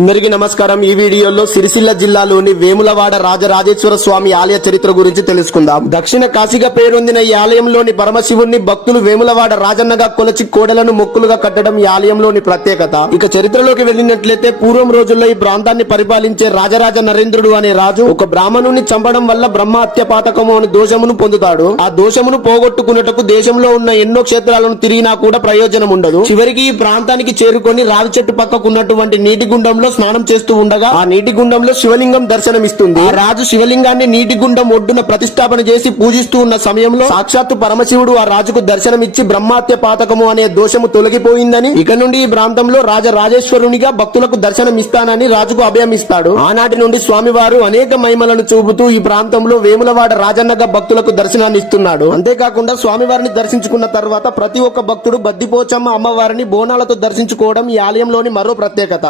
అందరికీ నమస్కారం. ఈ వీడియోలో సిరిసిల్ల జిల్లాలోని వేములవాడ రాజరాజేశ్వర స్వామి ఆలయ చరిత్ర గురించి తెలుసుకుందాం. దక్షిణ కాశీగా పేరొందిన ఈ ఆలయంలోని పరమశివుణ్ణి భక్తులు వేములవాడ రాజన్నగా కొలచి కోడలను మొక్కులుగా కట్టడం ఈ ఆలయంలోని ప్రత్యేకత. ఇక చరిత్రలోకి వెళ్ళినట్లయితే పూర్వం రోజుల్లో ఈ ప్రాంతాన్ని పరిపాలించే రాజరాజ నరేంద్రుడు అనే రాజు ఒక బ్రాహ్మణుని చంపడం వల్ల బ్రహ్మ హత్య పాతకము అనే దోషమును పొందుతాడు. ఆ దోషమును పోగొట్టుకున్నటకు దేశంలో ఉన్న ఎన్నో క్షేత్రాలను తిరిగినా కూడా ప్రయోజనం ఉండదు చివరికి ఈ ప్రాంతానికి చేరుకొని రావి చెట్టు పక్కకున్నటువంటి నీటి గుండంలో స్నానం చేస్తూ ఉండగా ఆ నీటి గుండంలో శివలింగం దర్శనమిస్తుంది. ఆ రాజు శివలింగాన్ని నీటి గుండం ఒడ్డున ప్రతిష్టాపన చేసి పూజిస్తూ ఉన్న సమయంలో సాక్షాత్తు పరమశివుడు ఆ రాజుకు దర్శనమిచ్చి బ్రహ్మాత్య పాతకము అనే దోషము తొలగిపోయిందని ఇక నుండి ఈ ప్రాంతంలో రాజ రాజేశ్వరునిగా భక్తులకు దర్శనమిస్తానని రాజుకు అభయమిస్తాడు. ఆనాటి నుండి స్వామివారు అనేక మహిమలను చూపుతూ ఈ ప్రాంతంలో వేములవాడ రాజన్నగా భక్తులకు దర్శనాన్ని ఇస్తున్నాడు అంతేకాకుండా స్వామివారిని దర్శించుకున్న తర్వాత ప్రతి ఒక్క భక్తుడు బద్దిపోచమ్మ అమ్మవారిని బోనాలతో దర్శించుకోవడం ఈ ఆలయంలోని మరో ప్రత్యేకత.